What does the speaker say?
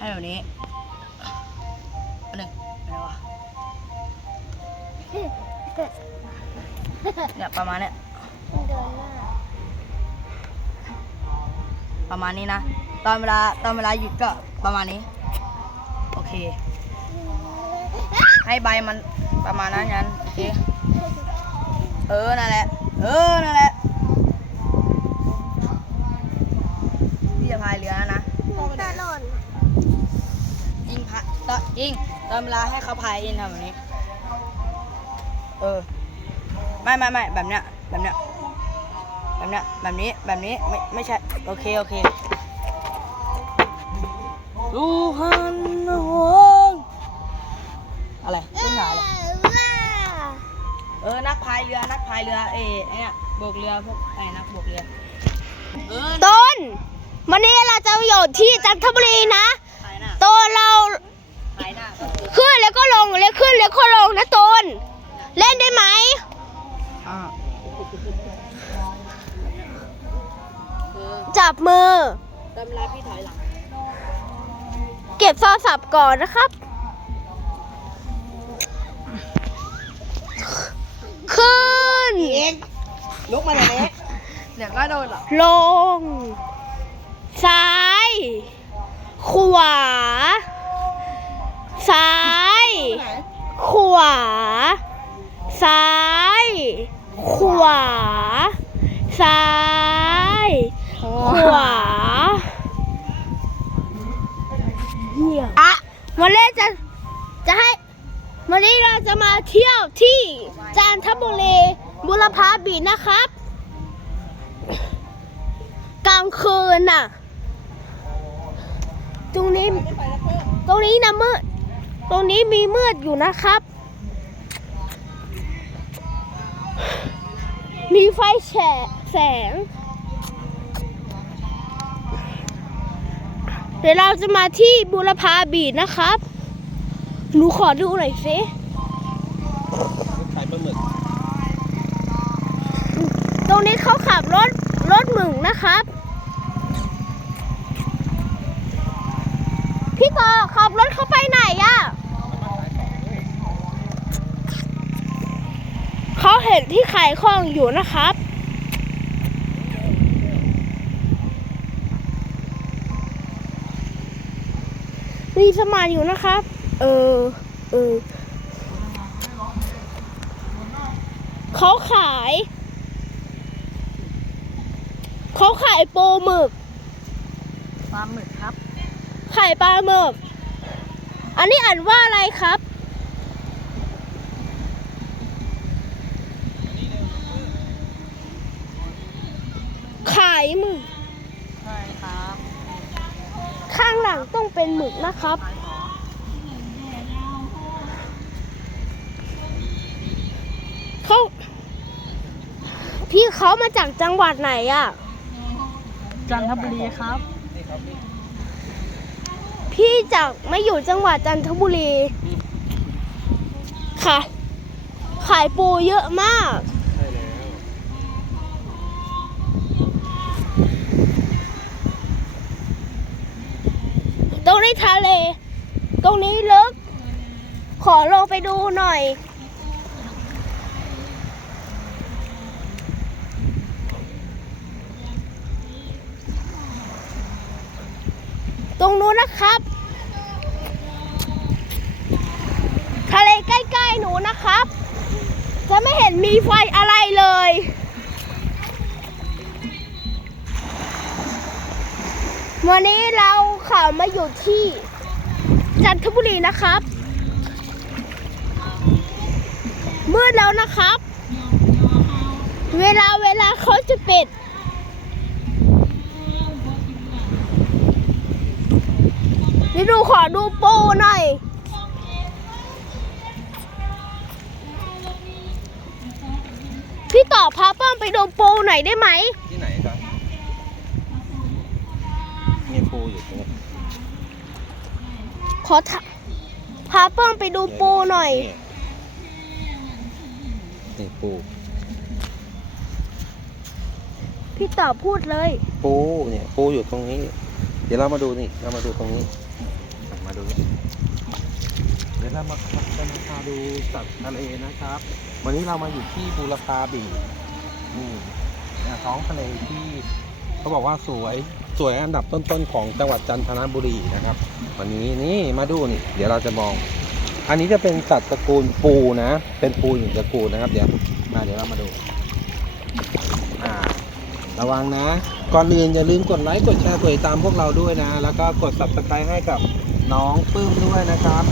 ให้แบบนี้อันหนึ่งอะไรวะเนี่ยประมาณเนี้ยเดินหน้าประมาณนี้นะ ตอนเวลาตอนเวลาหยุดก็ประมาณนี้ โอเค ให้ใบมันประมาณนั้นงั้นโอเคเออนั่นแหละ เออนั่นแหละ ตอนยิงตอนเวลาให้เขาพายยิงทำแบบนี้ เออ ไม่ไม่ไม่แบบเนี้ยแบบเนี้ยแบบเนี้ยแบบนี้แบบนี้ไม่ไม่ใช่ โอเค โอเคลูฮันหวงอะไรขึ้นหาเลยว้าเออ นักพายเรือ นักพายเรือเอ้ไอ้เนี่ยโบกเรือพวกไอ้นักโบกเรือ เออต้นวันนี้เราจะอยู่ที่จันทบุรีนะพายหน้าต้นเรา จับมือตอนเวลาพี่ถอยหลัง เก็บโทรศัพท์ก่อนนะครับ ขึ้น เองลุกมาเดี๋ยวนี้เดี๋ยวก็โดนหรอกลง ซ้าย ขวา ซ้าย วา ซ้าย ขวาเหี้ยอะวันนี้จะจะให้วันนี้เราจะมาเที่ยวที่จันทบุรีบุรพาบีชนะครับ กลางคืนน่ะ ตรงนี้ ตรงนี้นะมืด ตรงนี้มีมืดอยู่นะครับ มีไฟแฉะแสง เดี๋ยวเราจะมาที่บุรพาบีชนะครับ หนูขอดูหน่อยสิขายปลาหมึก ตรงนี้เขาขับรถรถหมึงนะครับ พี่ต่อขับรถเขาไปไหนอะเขา เห็นที่ขายของอยู่นะครับมีสมานอยู่นะครับ เออ เออ เขาขาย เขาขายโปรหมึก ปลาหมึกครับ ขายปลาหมึก อันนี้อ่านว่าอะไรครับ ขาย หมึก ใช่ครับข้างหลังต้องเป็นหมึกนะครับขายของเขาพี่เขามาจากจังหวัดไหนอะ จันทบุรีครับ พี่จากไม่อยู่จังหวัดจันทบุรี ค่ะ ขายปูเยอะมาก ทะเล ตรงนี้ลึก ขอลงไปดูหน่อย ตรงนู้นนะครับ ทะเลใกล้ๆหนูนะครับ จะไม่เห็นมีไฟอะไรเลยวันนี้เรา ข่าวมาอยู่ที่จันทบุรีนะครับ มืดแล้วนะครับ เวลาเวลาเขาจะปิดนี่ดูขอดูปูหน่อย พี่ต่อพาป้อมไปดูปูหน่อยได้ไหมที่ไหนครับมีปูอยู่ตรงนี้ อทะพาป้อมไปดูปูหน่อย นี่ปู พี่ต่อพูดเลย ปูเนี่ยปูอยู่ตรงนี้ เดี๋ยวเรามาดูนี่ เรามาดูตรงนี้ มาดูนี่เดี๋ยวเรามาจะมาพาดูสัตว์ทะเลนะครับ วันนี้เรามาอยู่ที่บูรพาบีชนี่อ่าท้องทะเลที่เขาบอกว่าสวย สวยอันดับต้นๆของจังหวัดจันทบุรีนะครับ วันนี้นี่มาดูนี่ เดี๋ยวเราจะมอง อันนี้จะเป็นสัตว์ตระกูลปูนะ เป็นปูอยู่ตระกูลนะครับ เดี๋ยวมาเดี๋ยวเรามาดูอ่าระวังนะ ก่อนอื่นอย่าลืมกดไลค์กดแชร์กดติดตามพวกเราด้วยนะ แล้วก็กด subscribe ให้กับน้องปื้มด้วยนะครับ